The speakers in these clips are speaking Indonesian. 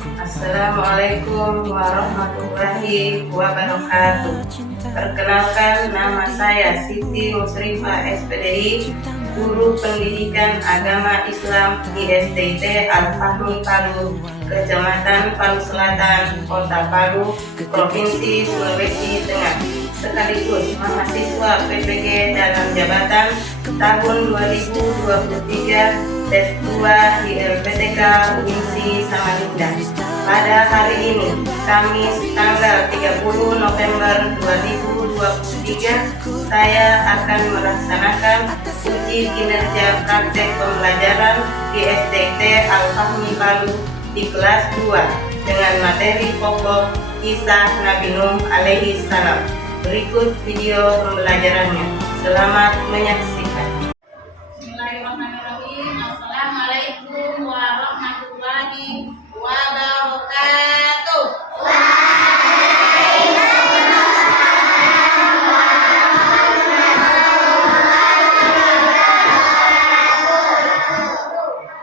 Assalamualaikum warahmatullahi wabarakatuh. Perkenalkan, nama saya Siti Musrifah SPDI, Guru Pendidikan Agama Islam di SDIT Al-Fahmi Palu, Kecamatan Palu Selatan, Kota Palu, Provinsi Sulawesi Tengah, sekaligus mahasiswa PPG dalam jabatan tahun 2023 tes 2 di LPTK UINSI Samarinda. Pada hari ini, Kamis tanggal 30 November 2023, saya akan melaksanakan uji kinerja praktek pembelajaran di SDIT Al-Fahmi Palu di kelas 2 dengan materi pokok kisah Nabi Nuh alaihi salam. Berikut video pembelajarannya. Selamat menyaksikan. Bismillahirrahmanirrahim. Assalamualaikum warahmatullahi wabarakatuh.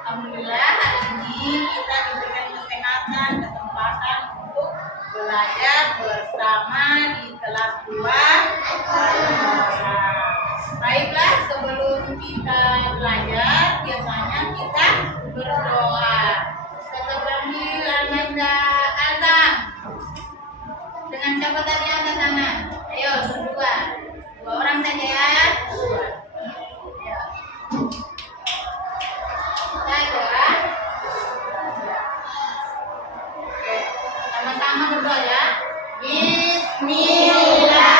Alhamdulillah, hari ini kita diberikan kesehatan, kesempatan untuk belajar bersama di kelas 2. Baiklah, sebelum kita belajar, biasanya kita berdoa. Seperti lamanda azan. Dengan siapa tadi angkat tangan? Ayo, berdua. Dua orang saja ya. Ya. Kita doa. Oke, sama-sama berdoa ya. Bismillah.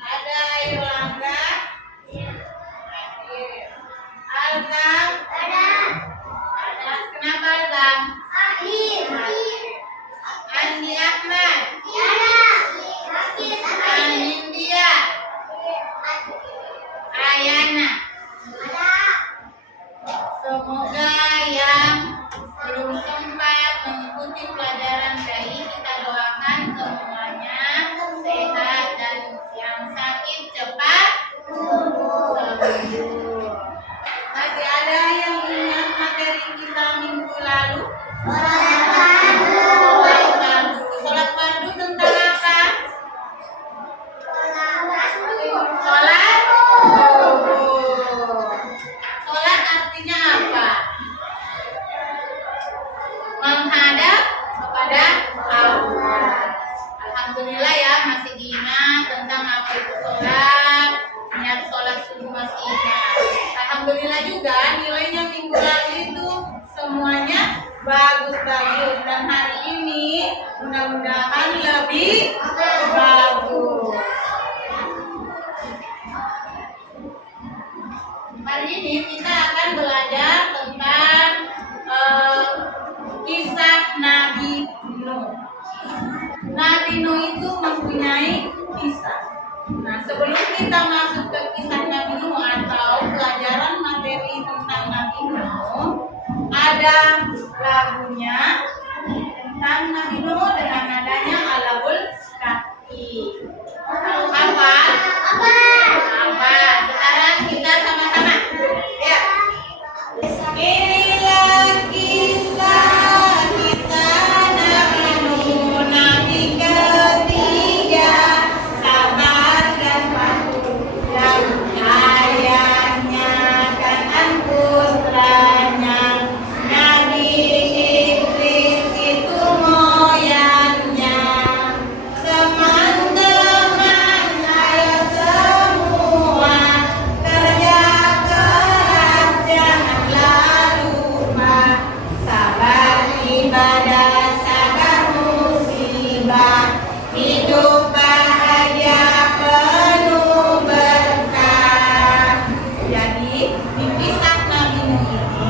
Ada Yolanda, Alzam, ada. Kenapa Alzam? Andi Ahmad, Anindya, Ayana. Semoga yang belum sempat mengikuti pelajaran tadi, kita doakan semuanya sehat dan yang sakit cepat sembuh. Masih ada yang ingat materi kita minggu lalu? Sholat fardu tentang apa? Sholat Sholat artinya apa? Menghadap kepada Allah. Alhamdulillah ya, masih ingat tentang apa itu sholat. Niat sholat subuh masih ingat. Alhamdulillah juga nilainya minggu lalu itu semuanya bagus-bagus. Dan hari ini mudah-mudahan lebih bagus. Hari ini kita akan belajar tentang ada lagunya tentang Nabi Nuh dengan nadanya Alawul Kahfi. Apa? Sekarang kita sama-sama. Ya. Inilah kisah Nabi Nuh, nabi ketiga, sabar dan patuh, yang ayahnya Kanan putranya, Nabi Idris itu moyangnya. Teman-teman ayo semua kerja keras, janganlah lupa sabar ibadah, sabar musibah, hidup bahagia penuh berkah. Jadi di kisah Nabi Nuh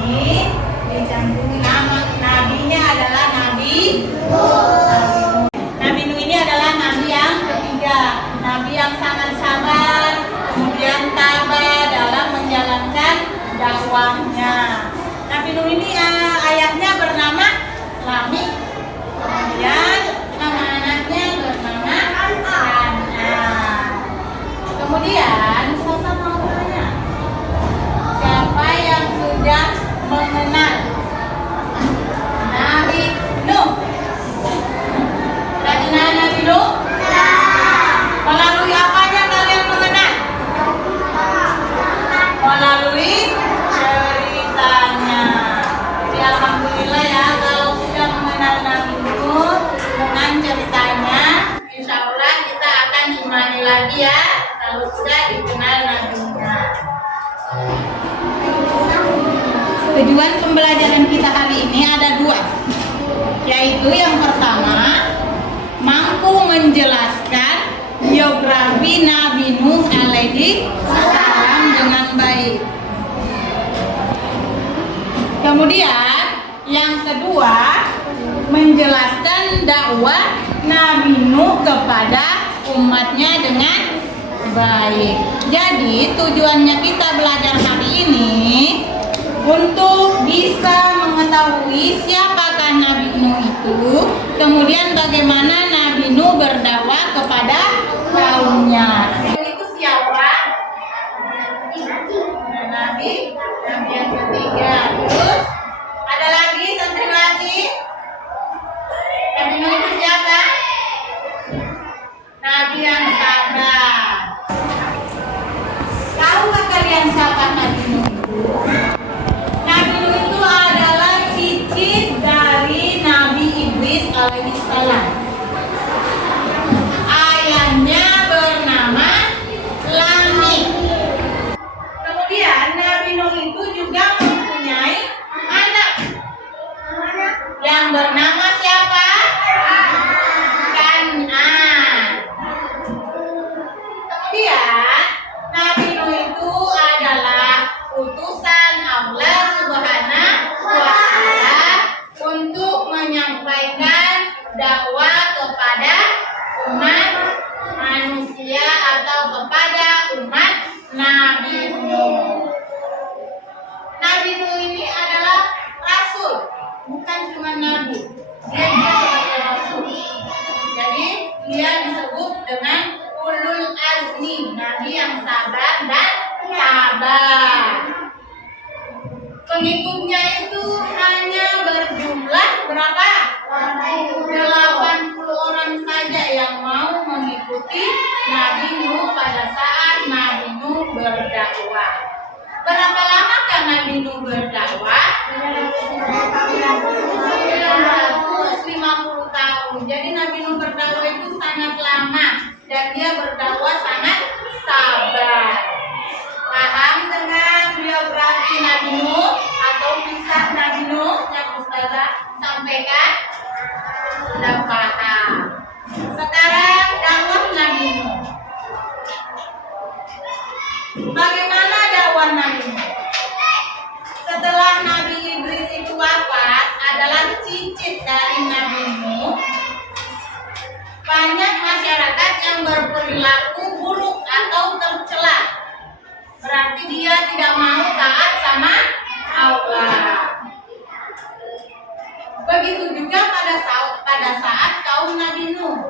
ini dicantumkan nama nabinya adalah Nabi Nuh. Nabi Nuh ini adalah nabi yang ketiga, nabi yang sangat sabar, kemudian tabah dalam menjalankan dakwahnya. Nabi Nuh ini ayahnya bernama Lami, kemudian nama anaknya bernama Kanan. Kemudian Sasa mau tanya, siapa yang sudah mengenal Nabi Nuh? Sudah kenal Nabi Nuh? Melalui apanya kalian mengenal? Melalui ceritanya. Jadi alhamdulillah ya, kalau sudah mengenal Nabi Nuh dengan ceritanya, insya Allah kita akan imani lagi ya kalau sudah dikenal Nabi-Nya. Tujuan pembelajaran kita hari ini ada dua, yaitu yang pertama, mampu menjelaskan biografi Nabi Nuh alaihi salam dengan baik. Kemudian yang kedua, menjelaskan dakwah Nabi Nuh kepada umatnya dengan baik. Jadi tujuannya kita belajar hari ini untuk bisa mengetahui siapakah Nabi Nuh itu, kemudian bagaimana Nabi Nuh berdakwah kepada kaumnya. Itu siapa? Nabi yang ketiga. Terus ada lagi santriwati. Nabi Nuh itu siapa? Nabi yang sabar. Tahukah kalian siapa Nabi Nuh itu? Nabi Nuh itu adalah cicit dari Nabi Idris alaihissalam. Ayahnya bernama Lami. Kemudian Nabi Nuh itu juga mempunyai anak yang bernama siapa? Kanan. Kemudian Nabi Nuh itu adalah utusan Allah Subhanahu wa Ta'ala untuk menyampaikan dakwah kepada umat manusia atau kepada umat Nabi Nuh. Nabi Nuh ini adalah rasul, bukan cuma nabi. Dia juga sebagai rasul. Jadi dia disebut dengan ulul azmi, nabi yang sabar dan tabah. Pengikutnya itu hanya berjumlah berapa? 80 orang saja yang mau mengikuti Nabi Nuh pada saat Nabi Nuh berdakwah. Berapa lamakah Nabi Nuh berdakwah? 950 tahun. Jadi Nabi Nuh berdakwah itu sangat lama dan dia berdakwah sangat sabar. Paham dengan biografi Nabi Nuh atau kisah Nabi Nuh yang Ustazah sampaikan? Sudah paham. Sekarang dakwah Nabi Nuh. Bagaimana dakwah Nabi Nuh? Setelah Nabi Idris itu wafat, adalah cicit dari Nabi Nuh. Banyak masyarakat yang berperilaku buruk atau tercela. Berarti dia tidak mau taat sama Allah. begitu juga pada saat kaum Nabi Nuh.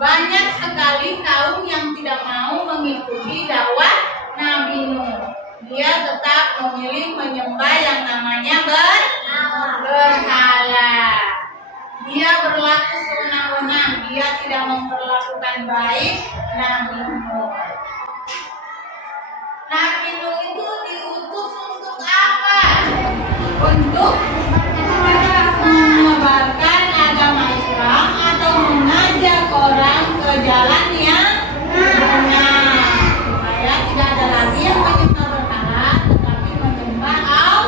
Banyak sekali kaum yang tidak mau mengikuti dakwah Nabi Nuh. Dia tetap memilih menyembah yang namanya berhala. Dia berlaku sewenang-wenang. Dia tidak memperlakukan baik Nabi Nuh. Nabi Nuh itu diutus untuk apa? Untuk menyebarkan agama Islam atau mengajak orang ke jalan yang benar, supaya tidak ada lagi yang menyembah berhala tetapi menyembah Allah.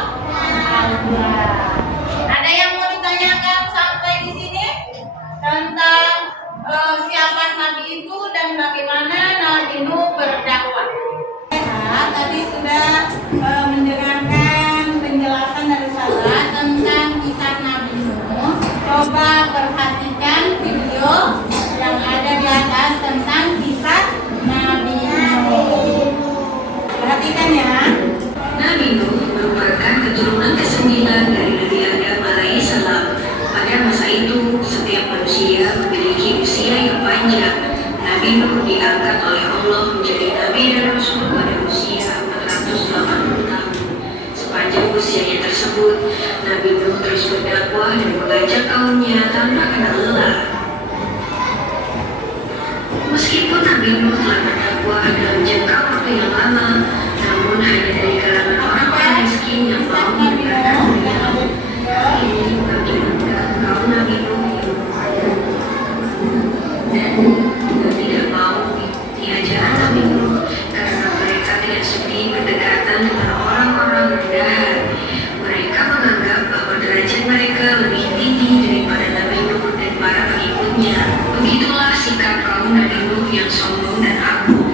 Ada yang mau ditanyakan sampai di sini tentang siapa Nabi itu dan bagaimana Nabi Nuh berdakwah? Tadi sudah mendengarkan penjelasan dari saya tentang kisah Nabi Nuh. Coba perhatikan video yang ada di atas tentang kisah Nabi Nuh. Perhatikan ya. Nabi Nuh merupakan keturunan ke-9 dari Nabi Adam alaihissalam. Pada masa itu, setiap manusia memiliki usia yang panjang. Nabi Nuh diangkat oleh Allah menjadi Nabi dan Rasul pada usia 480 tahun. Sepanjang usianya tersebut, Nabi Nuh terus berdakwah dan mengajak kaumnya tanpa kenal lelah. Meskipun Nabi Nuh telah berdakwah dalam jangka waktu yang lama, namun hanya dari kalangan orang-orang miskin yang mau mendengarkan beliau. Ini mengakibatkan kaum Nabi Nuh yang kaya dan tidak mau mengikuti ajaran Nabi Nuh karena mereka tidak sudi berdekatan dengan orang-orang rendahan. Mereka menganggap bahwa derajat mereka lebih tinggi daripada Nabi Nuh dan para pengikutnya. Begitulah sikap kaum Nabi Nuh yang sombong dan angkuh.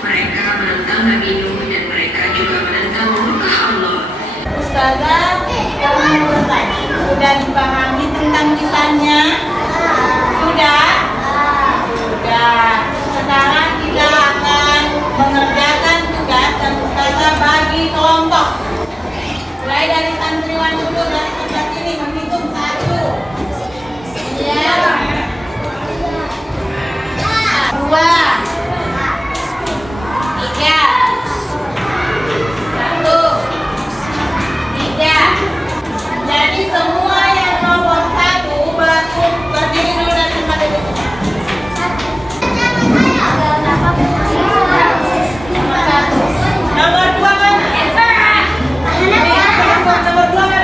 Mereka menentang Nabi Nuh dan mereka juga menentang murka Allah. Ustazah, sudah dipahami tentang kisahnya? Sudah? Sudah. Sekarang kita akan mengerjakan tugas dan Ustazah bagi kelompok. Mulai dari santriwan dulu dari sebelah sini menghitung 1. Iya. 2. 3. 1. 3. Jadi semua yang nomor 1 berdiri dulu dari tempat duduk. Nomor 2 mana? Nomor 2 mana?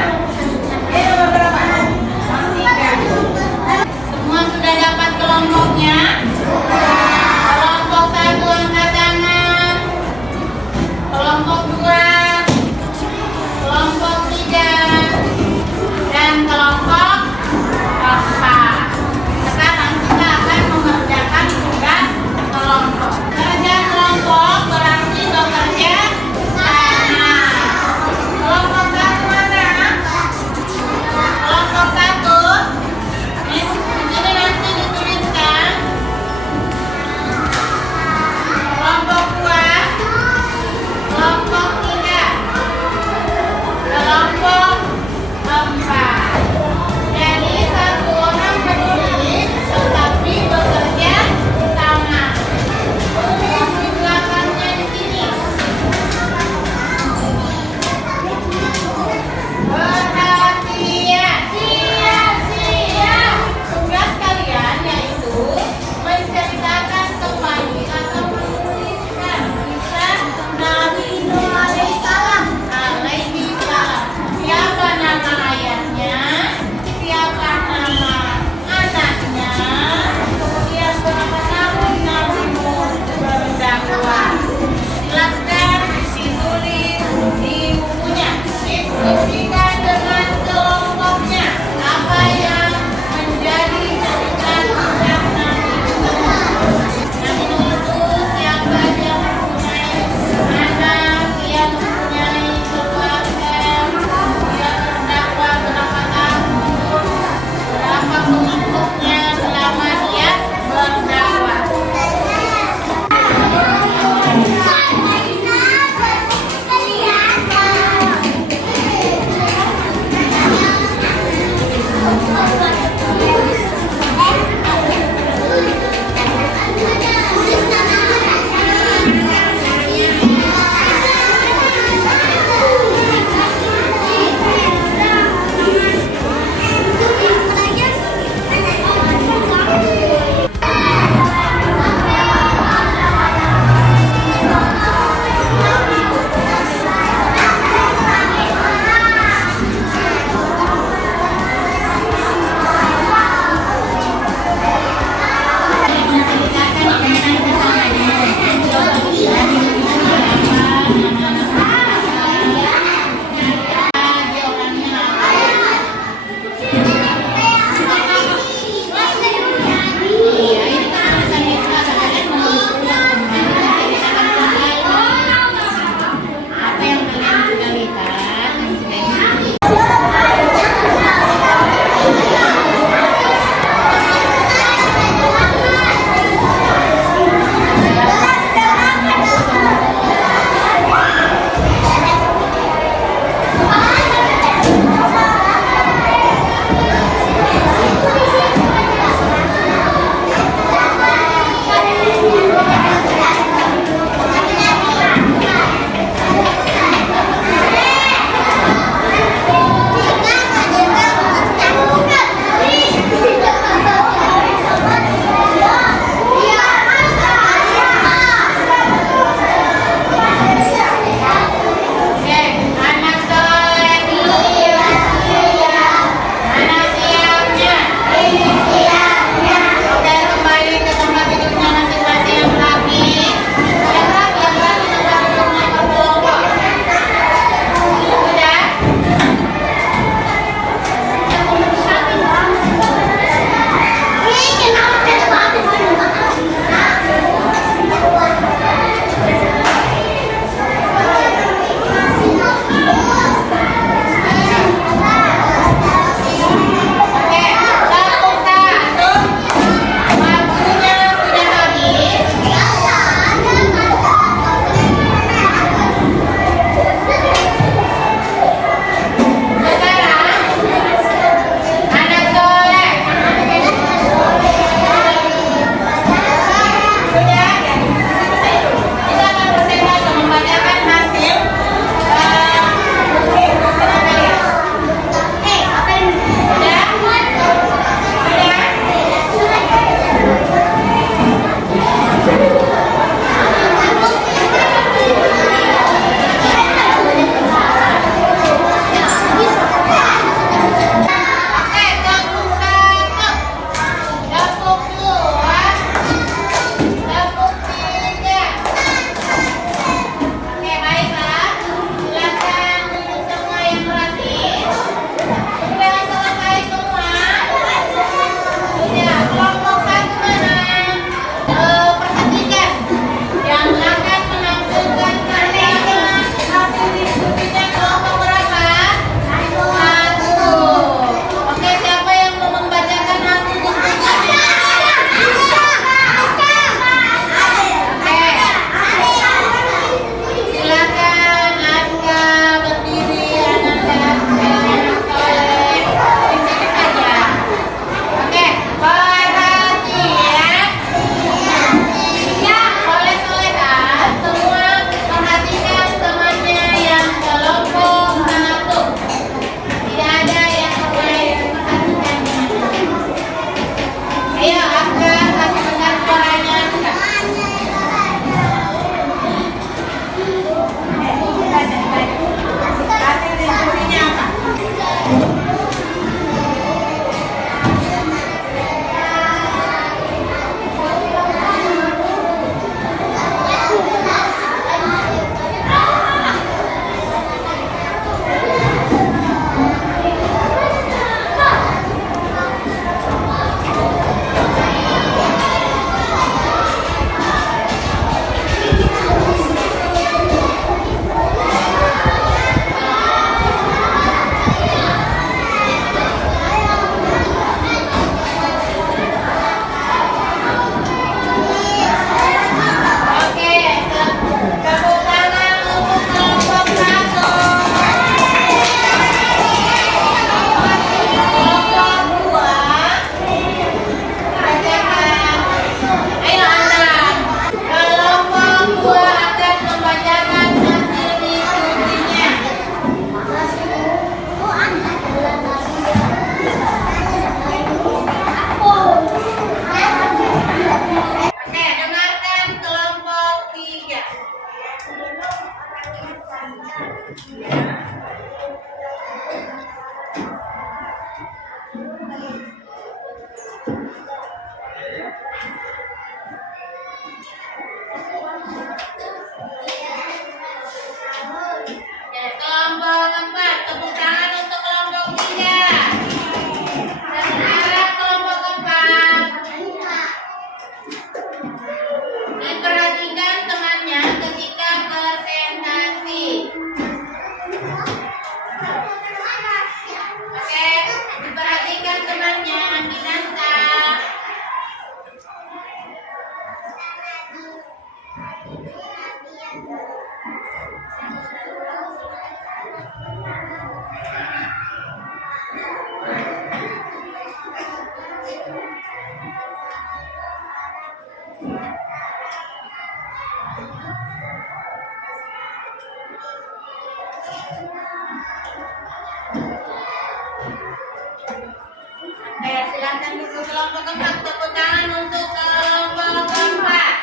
Silahkan dulu kelompok keempat, tepuk tangan untuk kelompok keempat.